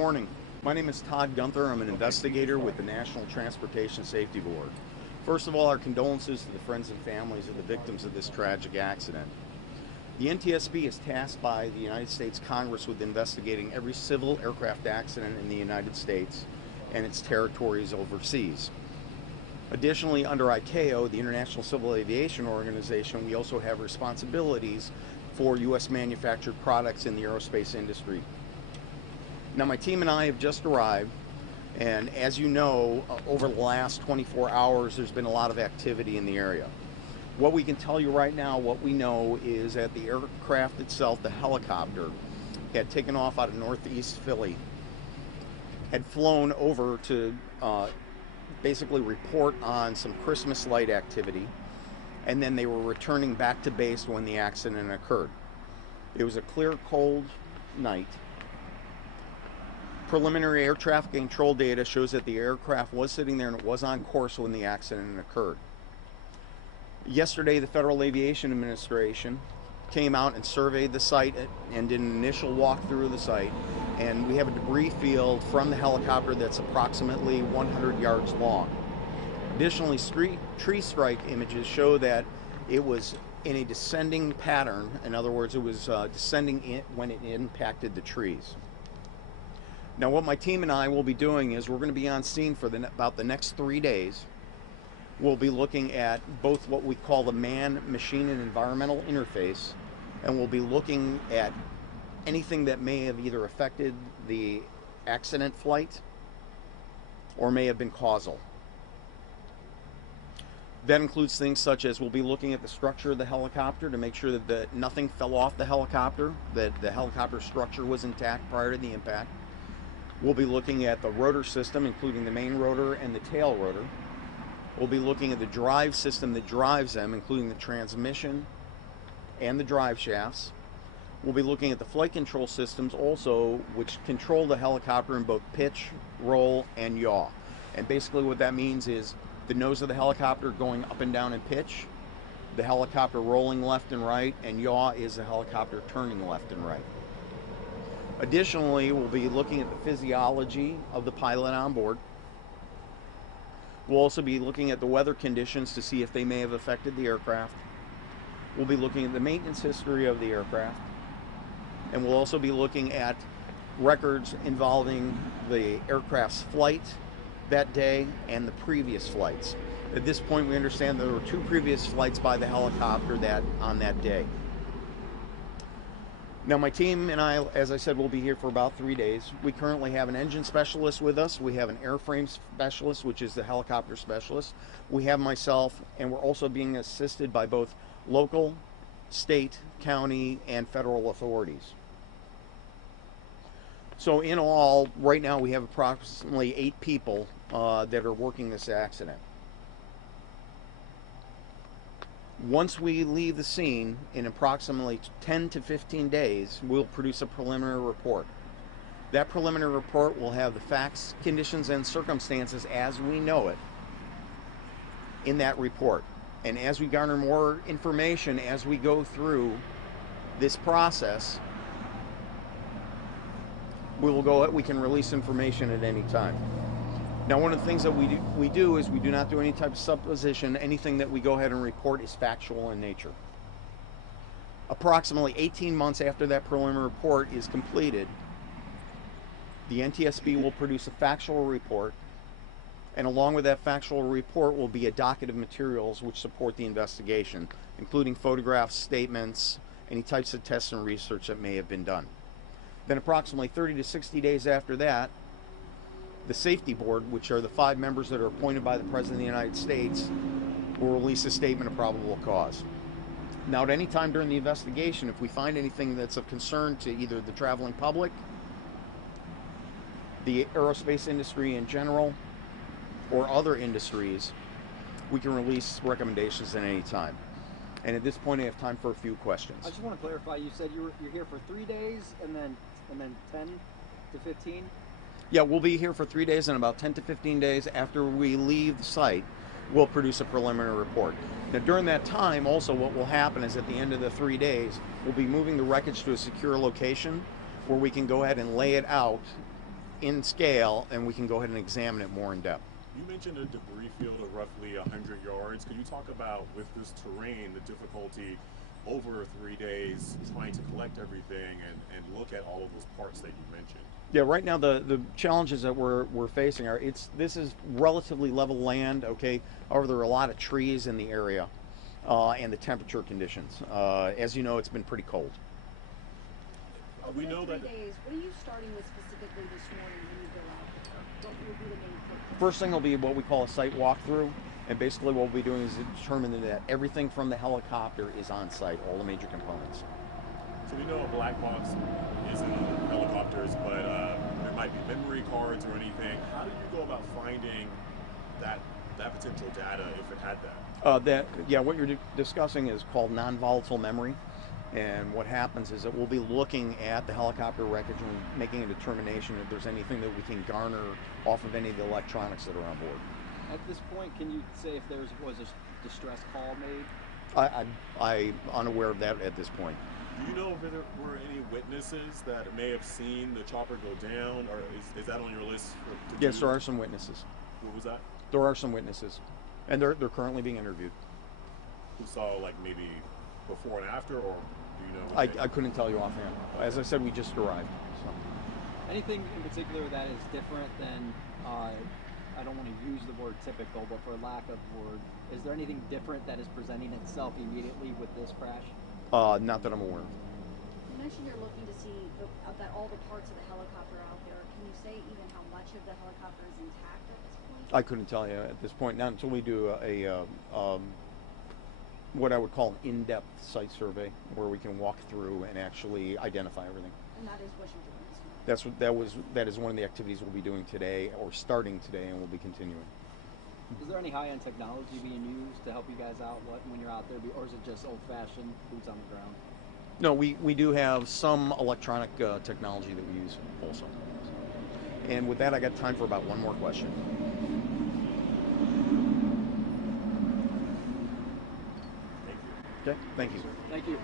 morning. My name is Todd Gunther. I'm an investigator with the National Transportation Safety Board. First of all, our condolences to the friends and families of the victims of this tragic accident. The NTSB is tasked by the United States Congress with investigating every civil aircraft accident in the United States and its territories overseas. Additionally, under ICAO, the International Civil Aviation Organization, we also have responsibilities for U.S. manufactured products in the aerospace industry. Now, my team and I have just arrived, and as you know, over the last 24 hours, there's been a lot of activity in the area. What we can tell you right now, what we know is that the aircraft itself, the helicopter, had taken off out of northeast Philly, had flown over to basically report on some Christmas light activity, and then they were returning back to base when the accident occurred. It was a clear, cold night. Preliminary air traffic control data shows that the aircraft was sitting there and it was on course when the accident occurred. Yesterday, the Federal Aviation Administration came out and surveyed the site and did an initial walkthrough of the site, and we have a debris field from the helicopter that's approximately 100 yards long. Additionally, tree strike images show that it was in a descending pattern. In other words, it was descending when it impacted the trees. Now, what my team and I will be doing is we're going to be on scene for about the next 3 days. We'll be looking at both what we call the man, machine, and environmental interface, and we'll be looking at anything that may have either affected the accident flight or may have been causal. That includes things such as we'll be looking at the structure of the helicopter to make sure that nothing fell off the helicopter, that the helicopter structure was intact prior to the impact. We'll be looking at the rotor system, including the main rotor and the tail rotor. We'll be looking at the drive system that drives them, including the transmission and the drive shafts. We'll be looking at the flight control systems also, which control the helicopter in both pitch, roll, and yaw. And basically what that means is the nose of the helicopter going up and down in pitch, the helicopter rolling left and right, and yaw is the helicopter turning left and right. Additionally, we'll be looking at the physiology of the pilot on board. We'll also be looking at the weather conditions to see if they may have affected the aircraft. We'll be looking at the maintenance history of the aircraft. And we'll also be looking at records involving the aircraft's flight that day and the previous flights. At this point, we understand there were 2 previous flights by the helicopter on that day. Now, my team and I, as I said, will be here for about 3 days. We currently have an engine specialist with us. We have an airframe specialist, which is the helicopter specialist. We have myself, and we're also being assisted by both local, state, county, and federal authorities. So in all, right now we have approximately 8 people that are working this accident. Once we leave the scene, in approximately 10 to 15 days, we'll produce a preliminary report. That preliminary report will have the facts, conditions, and circumstances as we know it in that report. And as we garner more information as we go through this process, we can release information at any time. Now, one of the things that we do is we do not do any type of supposition. Anything that we go ahead and report is factual in nature. Approximately 18 months after that preliminary report is completed, the NTSB will produce a factual report, and along with that factual report will be a docket of materials which support the investigation, including photographs, statements, any types of tests and research that may have been done. Then approximately 30 to 60 days after that, the Safety Board, which are the 5 members that are appointed by the President of the United States, will release a statement of probable cause. Now, at any time during the investigation, if we find anything that's of concern to either the traveling public, the aerospace industry in general, or other industries, we can release recommendations at any time. And at this point, I have time for a few questions. I just want to clarify, you said you're here for 3 days and then 10 to 15? Yeah, we'll be here for 3 days, and about 10 to 15 days after we leave the site, we'll produce a preliminary report. Now, during that time, also what will happen is at the end of the 3 days, we'll be moving the wreckage to a secure location where we can go ahead and lay it out in scale, and we can go ahead and examine it more in depth. You mentioned a debris field of roughly 100 yards. Could you talk about, with this terrain, the difficulty over 3 days trying to collect everything and look at all of those parts that you mentioned? Yeah, right now the challenges that we're facing are this is relatively level land, okay. However, there are a lot of trees in the area, and the temperature conditions. As you know, it's been pretty cold. We know Over that 3 days, what are you starting with specifically this morning when you go out? What will be the main focus? First thing will be what we call a site walkthrough, and basically what we'll be doing is determining that everything from the helicopter is on site, all the major components. So we know a black box isn't on helicopters, but there might be memory cards or anything. How do you go about finding that potential data if it had that? What you're discussing is called non-volatile memory, and what happens is that we'll be looking at the helicopter wreckage and making a determination if there's anything that we can garner off of any of the electronics that are on board. At this point, can you say if there was a distress call made? I'm unaware of that at this point. Do you know if there were any witnesses that may have seen the chopper go down, or is that on your list? Yes, there are some witnesses. What was that? There are some witnesses, and they're currently being interviewed. Who saw, like, maybe before and after, or do you know? I couldn't tell you offhand. As I said, we just arrived. So. Anything in particular that is different than, I don't want to use the word typical, but for lack of word, is there anything different that is presenting itself immediately with this crash? Not that I'm aware of. You mentioned you're looking to see that all the parts of the helicopter are out there. Can you say even how much of the helicopter is intact at this point? I couldn't tell you at this point, not until we do what I would call an in-depth site survey, where we can walk through and actually identify everything. And that is what you're doing this morning. That is one of the activities we'll be doing today, or starting today, and we'll be continuing. Is there any high-end technology being used to help you guys out when you're out there, or is it just old-fashioned boots on the ground? No, we do have some electronic technology that we use also. And with that, I got time for about one more question. Thank you. Okay, thank you. Thank you.